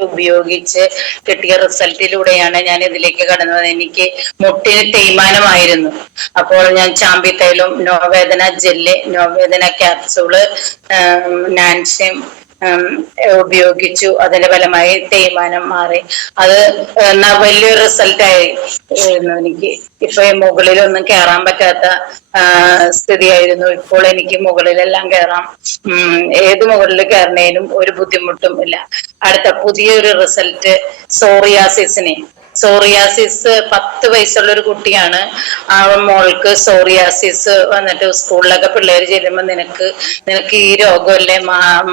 ഉപയോഗിച്ച് കിട്ടിയ റിസൾട്ടിലൂടെയാണ് ഞാൻ ഇതിലേക്ക് കടന്നത്. എനിക്ക് മുട്ടിന് തേയ്മാനമായിരുന്നു. അപ്പോൾ ഞാൻ ചാമ്പി തൈലം നോവേദന ജെല്ല് നോവേദന ക്യാപ്സൂൾ നാൻസിയം ഉം, ഉപയോഗിച്ചു. അതിന്റെ ഫലമായി തേയ്മാനം മാറി. അത് എന്നാ വലിയൊരു റിസൾട്ട് ആയിരുന്നു എനിക്ക്. ഇപ്പൊ മുകളിലൊന്നും കയറാൻ പറ്റാത്ത സ്ഥിതിയായിരുന്നു. ഇപ്പോൾ എനിക്ക് മുകളിലെല്ലാം കയറാം ഏത് മുകളിൽ കയറുന്നതിനും ഒരു ബുദ്ധിമുട്ടും ഇല്ല. അടുത്ത പുതിയൊരു റിസൾട്ട് സോറിയാസിസിന് സോറിയാസിസ് പത്ത് വയസ്സുള്ള ഒരു കുട്ടിയാണ്. ആ മോൾക്ക് സോറിയാസിസ് വന്നിട്ട് സ്കൂളിലൊക്കെ പിള്ളേർ ചെല്ലുമ്പോൾ നിനക്ക് നിനക്ക് ഈ രോഗമല്ലേ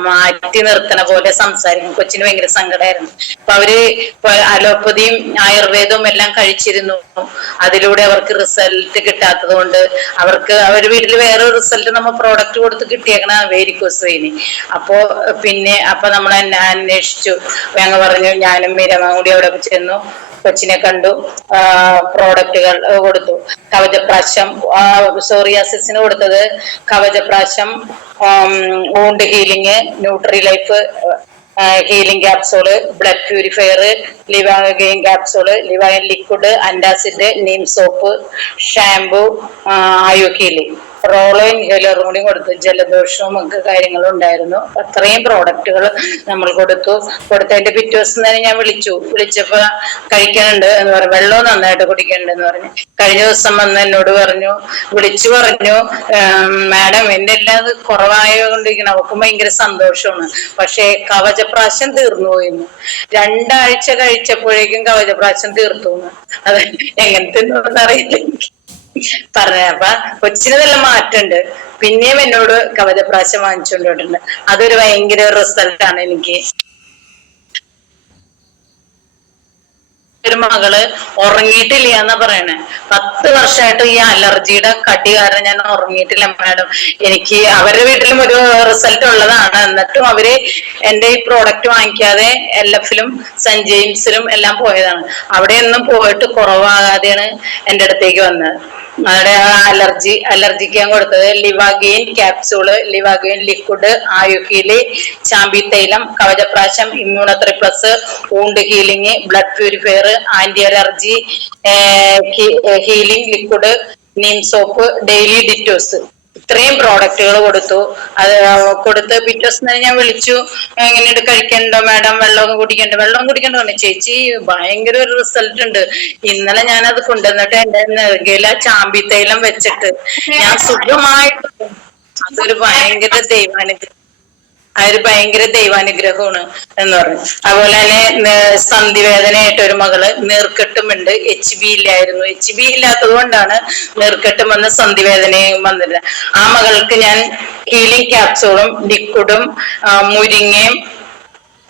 മാറ്റി നിർത്തണ പോലെ സംസാരിക്കും. കൊച്ചിന് ഭയങ്കര സങ്കടമായിരുന്നു അപ്പൊ അവർ അലോപ്പതിയും ആയുർവേദവും എല്ലാം കഴിച്ചിരുന്നു. അതിലൂടെ അവർക്ക് റിസൾട്ട് കിട്ടാത്തത് കൊണ്ട് അവർക്ക് അവർ വീട്ടിൽ വേറെ റിസൾട്ട് നമ്മൾ പ്രോഡക്റ്റ് കൊടുത്ത് കിട്ടിയേക്കണ വേരിക്കോസ് വെയിന് അപ്പോ പിന്നെ അപ്പൊ നമ്മൾ അന്വേഷിച്ചു. ഞങ്ങൾ പറഞ്ഞു ഞാനും മീരമ്മ കൂടി അവിടെ ചെന്നു. കൊച്ചിനെ കണ്ടു. പ്രോഡക്റ്റുകൾ കൊടുത്തു. കവചപ്രാശം സോറിയാസിന് കൊടുത്തത് Kavachaprash wound healing nutri life healing capsule blood purifier Livagain capsule Livagain liquid antacid neem soap shampoo ആയുഹീലി റോളോ എല്ലാവരും കൂടി കൊടുത്തു. ജലദോഷവും ഒക്കെ കാര്യങ്ങളും ഉണ്ടായിരുന്നു. അത്രയും പ്രോഡക്റ്റുകൾ നമ്മൾ കൊടുത്തു. കൊടുത്തതിന്റെ പിറ്റേ ദിവസം തന്നെ ഞാൻ വിളിച്ചു. വിളിച്ചപ്പോ കഴിക്കാനുണ്ട് എന്ന് പറഞ്ഞു. വെള്ളവും നന്നായിട്ട് കുടിക്കണ്ട് എന്ന് പറഞ്ഞു. കഴിഞ്ഞ ദിവസം വന്ന് എന്നോട് പറഞ്ഞു വിളിച്ചു പറഞ്ഞു മാഡം എന്റെ എല്ലാം അത് കുറവായോണ്ടിരിക്കണം അവക്കും ഭയങ്കര സന്തോഷമാണ്. പക്ഷേ കവചപ്രാശം തീർന്നു പോയിരുന്നു രണ്ടാഴ്ച കഴിച്ചപ്പോഴേക്കും കവചപ്രാശം തീർത്തു. അത് എങ്ങനത്തെ അറിയില്ല പറഞ്ഞ അപ്പൊ കൊച്ചിന് നല്ല മാറ്റമുണ്ട് പിന്നെയും എന്നോട് കവിത പ്രാവശ്യം വാങ്ങിച്ചുകൊണ്ടിട്ടുണ്ട് അതൊരു ഭയങ്കര റിസൾട്ട് ആണ് എനിക്ക്. ഒരു മകൾ ഉറങ്ങിയിട്ടില്ല എന്നാ പറയണേ. പത്ത് വർഷമായിട്ട് ഈ അലർജിയുടെ കടി കാരണം ഞാൻ ഉറങ്ങിയിട്ടില്ല മാഡം. എനിക്ക് അവരുടെ വീട്ടിലും ഒരു റിസൾട്ട് ഉള്ളതാണ്. എന്നിട്ടും അവർ എന്റെ ഈ പ്രോഡക്റ്റ് വാങ്ങിക്കാതെ എൽ എഫിലും സെന്റ് ജെയിംസിലും എല്ലാം പോയതാണ്. അവിടെ ഒന്നും പോയിട്ട് കുറവാകാതെയാണ് എന്റെ അടുത്തേക്ക് വന്നത്. അവിടെ അലർജി അലർജിക്ക് ഞാൻ കൊടുത്തത് ലിവാഗെയിൻ ക്യാപ്സൂൾ ലിവാഗെയിൻ ലിക്വിഡ് ആയുഹീൽ ചാമ്പി തൈലം Kavachaprash immuno three plus wound healing blood purifier anti allergy healing liquid neem soap daily detox ഇത്രയും പ്രോഡക്റ്റുകൾ കൊടുത്തു. അത് കൊടുത്ത് പിറ്റേ ദിവസം ഞാൻ വിളിച്ചു. എങ്ങനെയുണ്ട്? കഴിക്കണ്ടോ മാഡം വെള്ളം കുടിക്കണ്ടോ? വെള്ളം കുടിക്കണ്ടോ ചേച്ചി ഭയങ്കര ഒരു റിസൾട്ട് ഉണ്ട്. ഇന്നലെ ഞാൻ അത് കൊണ്ടുവന്നിട്ട് എന്റെ നെറുകയില ചാമ്പി തൈലം വെച്ചിട്ട് ഞാൻ സുഖമായിട്ട് അതൊരു ഭയങ്കര ദൈവാനുഗ്രഹം. അതൊരു ഭയങ്കര ദൈവാനുഗ്രഹമാണ് എന്ന് പറഞ്ഞു. അതുപോലെ തന്നെ സന്ധി സന്ധിവേദനയായിട്ട് ഒരു മകൾ നീർക്കെട്ടുമുണ്ട്. എച്ച് ബി ഇല്ലായിരുന്നു. എച്ച് ബി ഇല്ലാത്തത് കൊണ്ടാണ് നീർക്കെട്ടും വന്ന് സന്ധിവേദനയും വന്നിരുന്നത് ആ മകൾക്ക് ഞാൻ ഹീലിംഗ് ക്യാപ്സൂളും ലിക്വിഡും മുരിങ്ങയും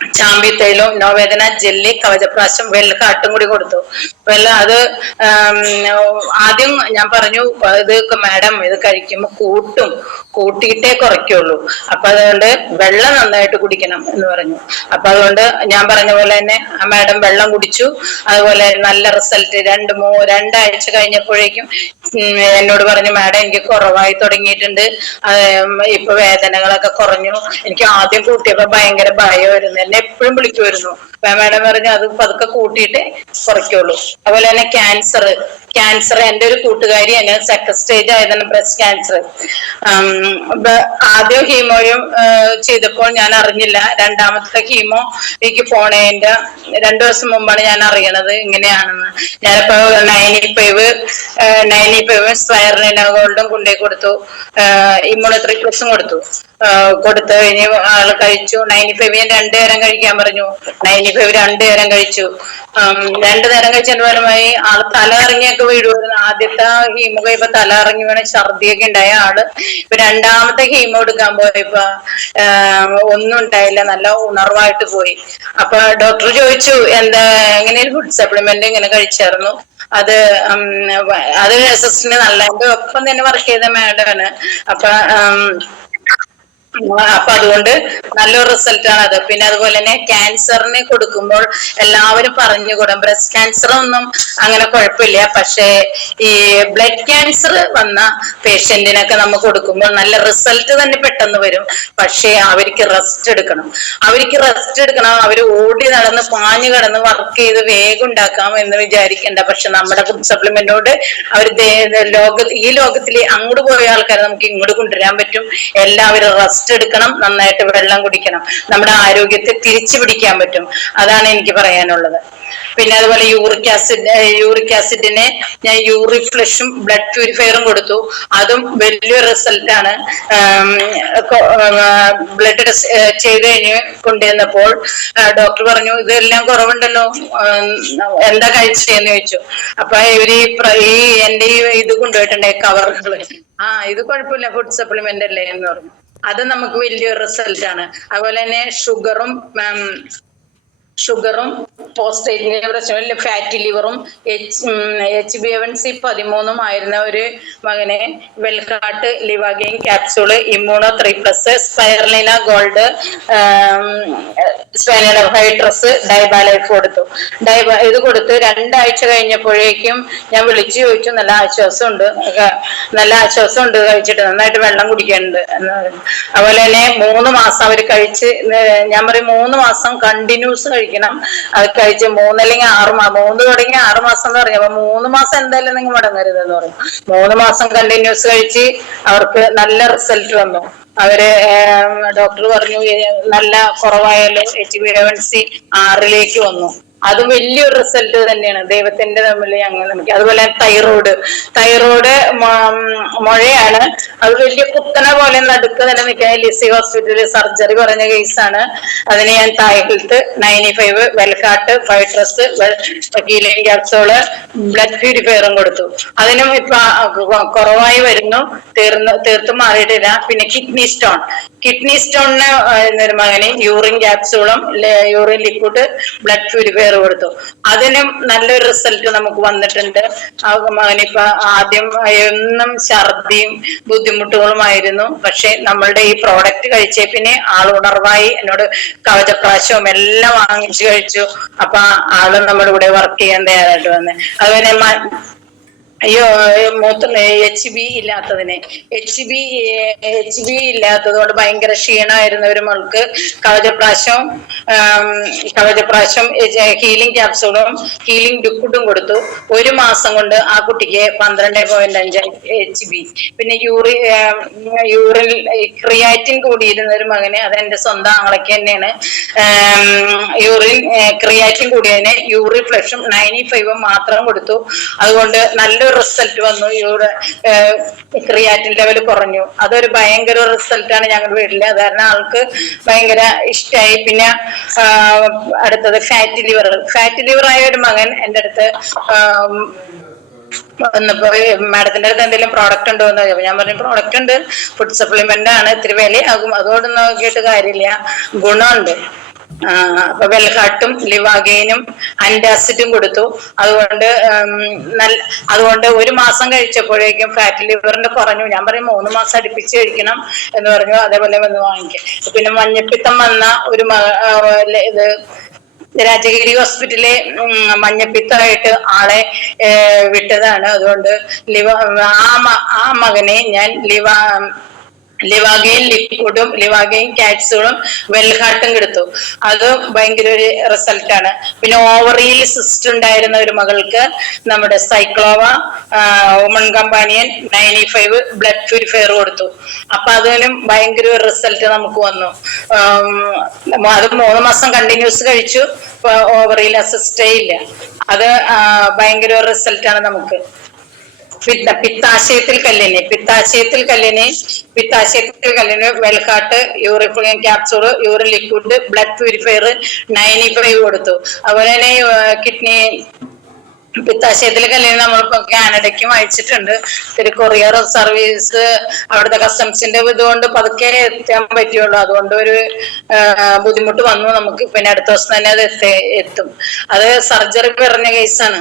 ചാമ്പി തൈലവും നോവേദന ജെല്ലി കവചപ്രാശം വെള്ളക്കാട്ടും കൂടി കൊടുത്തു. വെള്ള അത് ആദ്യം ഞാൻ പറഞ്ഞു ഇത് മാഡം ഇത് കഴിക്കുമ്പോൾ കൂട്ടും കൂട്ടിയിട്ടേ കുറയ്ക്കുള്ളൂ. അപ്പൊ അതുകൊണ്ട് വെള്ളം നന്നായിട്ട് കുടിക്കണം എന്ന് പറഞ്ഞു. അപ്പൊ അതുകൊണ്ട് ഞാൻ പറഞ്ഞ പോലെ തന്നെ ആ മാഡം വെള്ളം കുടിച്ചു. അതുപോലെ നല്ല റിസൾട്ട് രണ്ട് മൂ രണ്ടാഴ്ച കഴിഞ്ഞപ്പോഴേക്കും എന്നോട് പറഞ്ഞു മാഡം എനിക്ക് കുറവായി തുടങ്ങിയിട്ടുണ്ട്. ഇപ്പൊ വേദനകളൊക്കെ കുറഞ്ഞു. എനിക്ക് ആദ്യം കൂട്ടിയപ്പോ ഭയങ്കര ഭയമായിരുന്നു എന്നെ എപ്പോഴും വിളിക്കുമായിരുന്നു മാഡം പറഞ്ഞു അത് പതുക്കെ കൂട്ടിയിട്ട് കുറയ്ക്കുള്ളൂ. അതുപോലെ തന്നെ ക്യാൻസർ ക്യാൻസർ എന്റെ ഒരു കൂട്ടുകാരി എന്നെ സെക്കൻഡ് സ്റ്റേജ് ആയതാണ് ബ്രസ്റ്റ് ക്യാൻസർ ആദ്യം ഹീമോയും ചെയ്തപ്പോൾ ഞാൻ അറിഞ്ഞില്ല. രണ്ടാമത്തെ ഹീമോ എനിക്ക് പോണേന്റെ രണ്ടു ദിവസം മുമ്പാണ് ഞാൻ അറിയണത് ഇങ്ങനെയാണെന്ന്. ഞാനിപ്പോ നയനി പേവ് നയനി പേവ് സ്പയറിന ഗോൾഡും കൊണ്ടുപോയി കൊടുത്തു ഇമ്മ്യൂണിത്രി പ്ലസും കൊടുത്തു. കൊടുത്തു. കഴിഞ്ഞ് ആൾ കഴിച്ചു. നൈനി ഫൈവ് ഞാൻ രണ്ടു നേരം കഴിക്കാൻ പറഞ്ഞു. നൈനി ഫൈവ് രണ്ടു നേരം കഴിച്ചു. രണ്ടു നേരം കഴിച്ചതിന്റെ ഫലമായി ആൾ തല ഇറങ്ങിയൊക്കെ വീഴുമായിരുന്നു ആദ്യത്തെ ഹീമോ ഇപ്പൊ തല ഇറങ്ങി വീണ ഛർദിയൊക്കെ ഉണ്ടായ ആൾ ഇപ്പൊ രണ്ടാമത്തെ ഹീമോ എടുക്കാൻ പോയപ്പോ ഒന്നും ഉണ്ടായില്ല. നല്ല ഉണർവായിട്ട് പോയി. അപ്പൊ ഡോക്ടർ ചോദിച്ചു എന്താ എങ്ങനെ ഫുഡ് സപ്ലിമെന്റ് ഇങ്ങനെ കഴിച്ചായിരുന്നു? അത് അത് അത് അസിസ്റ്റന്റ് നല്ല. ഒപ്പം തന്നെ വർക്ക് ചെയ്ത മാഡമാണ് അപ്പൊ അപ്പൊ അതുകൊണ്ട് നല്ലൊരു റിസൾട്ട് ആണ് അത്. പിന്നെ അതുപോലെ തന്നെ ക്യാൻസറിന് കൊടുക്കുമ്പോൾ എല്ലാവരും പറഞ്ഞുകൂടും ബ്രസ്റ്റ് ക്യാൻസർ ഒന്നും അങ്ങനെ കുഴപ്പമില്ല. പക്ഷേ ഈ ബ്ലഡ് ക്യാൻസർ വന്ന പേഷ്യന്റിനൊക്കെ നമ്മൾ കൊടുക്കുമ്പോൾ നല്ല റിസൾട്ട് തന്നെ പെട്ടെന്ന് വരും. പക്ഷേ അവർക്ക് റെസ്റ്റ് എടുക്കണം. അവർക്ക് റെസ്റ്റ് എടുക്കണം. അവർ ഓടി നടന്ന് പാഞ്ഞു കടന്ന് വർക്ക് ചെയ്ത് വേഗം ഉണ്ടാക്കാം എന്ന് വിചാരിക്കേണ്ട. പക്ഷെ നമ്മുടെ ഫുഡ് സപ്ലിമെന്റോട് അവർ ലോക ഈ ലോകത്തിലെ അങ്ങോട്ട് പോയ ആൾക്കാരെ നമുക്ക് ഇങ്ങോട്ട് കൊണ്ടുവരാൻ പറ്റും. എല്ലാവരും റെസ്റ്റ് എടുക്കണം നന്നായിട്ട് വെള്ളം കുടിക്കണം. നമ്മുടെ ആരോഗ്യത്തെ തിരിച്ചു പിടിക്കാൻ പറ്റും. അതാണ് എനിക്ക് പറയാനുള്ളത്. പിന്നെ അതുപോലെ യൂറിക് ആസിഡ് യൂറിക് ആസിഡിനെ ഞാൻ യൂറിക് ഫ്ലഷും ബ്ലഡ് പ്യൂരിഫയറും കൊടുത്തു. അതും വലിയ ആണ്. ബ്ലഡ് ചെയ്ത് കഴിഞ്ഞ് കൊണ്ടുവന്നപ്പോൾ ഡോക്ടർ പറഞ്ഞു ഇതെല്ലാം കുറവുണ്ടല്ലോ. എന്താ കഴിച്ചതെന്ന് ചോദിച്ചു. അപ്പൊ ഇവർ ഈ എന്റെ ഈ ഇത് കൊണ്ടുപോയിട്ടുണ്ടായി കവറുകൾ ആ ഇത് കുഴപ്പമില്ല. ഫുഡ് സപ്ലിമെന്റ് അല്ലേ എന്ന് പറഞ്ഞു. അത് നമുക്ക് വലിയൊരു റിസൾട്ട് ആണ്. അതുപോലെ തന്നെ ഷുഗറും ഷുഗറും പോസ്റ്റേറ്റിന്റെ പ്രശ്നമില്ല fatty ലിവറും H H B A one C പതിമൂന്നും ആയിരുന്ന ഒരു മകനെ വെൽക്കാട്ട് Livagain capsule immuno three plus spirulina gold സ്പൈനല ഹൈഡ്രസ് ഡൈബാലൈഫ് കൊടുത്തു ഡൈബ ഇത് കൊടുത്ത് രണ്ടാഴ്ച കഴിഞ്ഞപ്പോഴേക്കും ഞാൻ വിളിച്ചു ചോദിച്ചു നല്ല ആശ്വാസമുണ്ട് നല്ല ആശ്വാസമുണ്ട് കഴിച്ചിട്ട് നന്നായിട്ട് വെള്ളം കുടിക്കാനുണ്ട് എന്ന് പറഞ്ഞു. അതുപോലെ തന്നെ മൂന്ന് മാസം അവർ കഴിച്ച് ഞാൻ പറയും മൂന്ന് മാസം കണ്ടിന്യൂസ് കഴിക്കണം അത് കഴിച്ച് മൂന്ന് അല്ലെങ്കിൽ ആറ് മൂന്ന് തുടങ്ങി ആറ് മാസം എന്ന് പറഞ്ഞു. അപ്പൊ മൂന്ന് മാസം എന്തായാലും നിങ്ങൾ മുടങ്ങരുത് എന്ന് പറഞ്ഞു മൂന്ന് മാസം കണ്ടിന്യൂസ് കഴിച്ച് അവർക്ക് നല്ല റിസൾട്ട് വന്നു. അവർ ഡോക്ടർ പറഞ്ഞു നല്ല കുറവായാലും എച്ച് ബി വൺ സി ആറിലേക്ക് വന്നു. അത് വലിയൊരു റിസൾട്ട് തന്നെയാണ്. ദൈവത്തിന്റെ തമ്മിൽ ഞങ്ങൾ നമുക്ക് അതുപോലെ തൈറോയ്ഡ്. തൈറോയ്ഡ് മുഴയാണ്. അത് വലിയ കുത്തന പോലെ നടുക്ക് തന്നെ നിൽക്കുന്ന ലിസി ഹോസ്പിറ്റലിൽ സർജറി പറഞ്ഞ കേസാണ് അതിന് ഞാൻ തായ് ഹെൽത്ത് നയന്റി ഫൈവ് വെൽക്കാട്ട് ഫൈവ് ക്യാപ്സോൾ ബ്ലഡ് പ്യൂരിഫയറും കൊടുത്തു. അതിനും ഇപ്പൊ കുറവായി വരുന്നു. തീർന്ന് തീർത്ത് മാറിയിട്ടില്ല. പിന്നെ കിഡ്നി സ്റ്റോൺ കിഡ്നി സ്റ്റോണിന് മകന് യൂറിൻ ക്യാപ്സൂളും യൂറിൻ ലിക്വിഡ് ബ്ലഡ് പ്യൂരിഫയർ കൊടുത്തു. അതിനും നല്ലൊരു റിസൾട്ട് നമുക്ക് വന്നിട്ടുണ്ട്. മകനിപ്പ ആദ്യം എന്നും ഛർദിയും ബുദ്ധിമുട്ടുകളുമായിരുന്നു. പക്ഷെ നമ്മളുടെ ഈ പ്രോഡക്റ്റ് കഴിച്ചേ പിന്നെ ആൾ ഉണർവായി. എന്നോട് കവചപ്രാശവും എല്ലാം വാങ്ങിച്ചു കഴിച്ചു. അപ്പൊ ആൾ നമ്മുടെ കൂടെ വർക്ക് ചെയ്യാൻ തയ്യാറായിട്ട് വന്നെ. അതുപോലെ അയ്യോ മൂത്ത എച്ച് ബി ഇല്ലാത്തതിന്. എച്ച് ബി എച്ച് ബി ഇല്ലാത്തത് കൊണ്ട് ഭയങ്കര ക്ഷീണമായിരുന്നു ഒരു മൾക്ക്. കവചപ്രാശം കവചപ്രാശം ഹീലിംഗ് ക്യാപ്സൂളും ഹീലിംഗ് ലിക്വിഡും കൊടുത്തു. ഒരു മാസം കൊണ്ട് ആ കുട്ടിക്ക് പന്ത്രണ്ട് പോയിന്റ് അഞ്ച് എച്ച് ബി പിന്നെ യൂറി യൂറിൻ ക്രിയാറ്റിൻ കൂടിയിരുന്ന ഒരു മകന് അത് എന്റെ സ്വന്തം ആങ്ങളൊക്കെ തന്നെയാണ്. യൂറിൻ ക്രിയാറ്റിൻ കൂടിയതിന് യൂറി ഫ്ലഷും നയന്റി ഫൈവും മാത്രം കൊടുത്തു. അതുകൊണ്ട് നല്ലൊരു റിസൾട്ട് വന്നു. ഇവിടെ ക്രിയാറ്റിൻ ലെവൽ കുറഞ്ഞു. അതൊരു ഭയങ്കര റിസൾട്ടാണ് ഞങ്ങളുടെ വീട്ടിൽ. അത് കാരണം ആൾക്ക് ഭയങ്കര ഇഷ്ടമായി പിന്നെ അടുത്തത് ഫാറ്റ് ലിവർ ഫാറ്റ് ലിവർ ആയ ഒരു മകൻ എന്റെ അടുത്ത് മാഡത്തിന്റെ അടുത്ത് എന്തെങ്കിലും പ്രോഡക്റ്റ് ഉണ്ടോ എന്ന്. ഞാൻ പറഞ്ഞു പ്രോഡക്റ്റ് ഉണ്ട്. ഫുഡ് സപ്ലിമെന്റ് ആണ്. ഇത്തിരി വിലയാകും. അതുകൊണ്ട് നോക്കിയിട്ട് കാര്യമില്ല. ഗുണമുണ്ട്. വെൽഹാട്ടും ലിവാഗെയിനും അൻഡാസിഡും കൊടുത്തു. അതുകൊണ്ട് നല്ല അതുകൊണ്ട് ഒരു മാസം കഴിച്ചപ്പോഴേക്കും ഫാറ്റ് ലിവറിന്റെ കുറഞ്ഞു. ഞാൻ പറയും മൂന്ന് മാസം അടുപ്പിച്ച് കഴിക്കണം എന്ന് പറഞ്ഞു. അതേപോലെ വന്ന് വാങ്ങിക്കും. പിന്നെ മഞ്ഞപ്പിത്തം വന്ന ഒരു ഇത് രാജഗിരി ഹോസ്പിറ്റലിലെ മഞ്ഞപ്പിത്തമായിട്ട് ആളെ വിട്ടതാണ്. അതുകൊണ്ട് ലിവ ആ മകനെ ഞാൻ ലിവ ലിവാഗയും ലിക്വിഡും ലിവാഗയും കാറ്റ്സുകളും വെൽഹാട്ടും കെടുത്തു. അത് ഭയങ്കര ഒരു റിസൾട്ടാണ് പിന്നെ ഓവറിയിൽ സിസ്റ്റ് ഉണ്ടായിരുന്ന ഒരു മകൾക്ക് നമ്മുടെ സൈക്ലോവ woman companion ninety five blood purifier കൊടുത്തു. അപ്പൊ അതിനും ഭയങ്കര ഒരു റിസൾട്ട് നമുക്ക് വന്നു. അത് മൂന്ന് മാസം കണ്ടിന്യൂസ് കഴിച്ചു. ഓവറിയിൽ അസിസ്റ്റേ ഇല്ല അത് ഭയങ്കര റിസൾട്ടാണ് നമുക്ക്. പിത്ത പിത്താശയത്തിൽ കല്ലിന് പിത്താശയത്തിൽ കല്ലിന് പിത്താശയത്തിൽ കല്ലിന് വെൽഹാട്ട് urine capsule urine liquid blood purifier ninety five കൊടുത്തു. അതുപോലെ തന്നെ കിഡ്നി പിത്താശയത്തിൽ കല്ലിന് നമ്മളിപ്പോ കാനഡയ്ക്കും അയച്ചിട്ടുണ്ട്. ഒരു കൊറിയർ സർവീസ് അവിടുത്തെ കസ്റ്റംസിന്റെ ഇതുകൊണ്ട് പതുക്കെ എത്താൻ പറ്റുള്ളൂ അതുകൊണ്ട് ഒരു ബുദ്ധിമുട്ട് വന്നു നമുക്ക്. പിന്നെ അടുത്ത ദിവസം തന്നെ അത് എത്തും അത് സർജറി പറഞ്ഞ കേസാണ്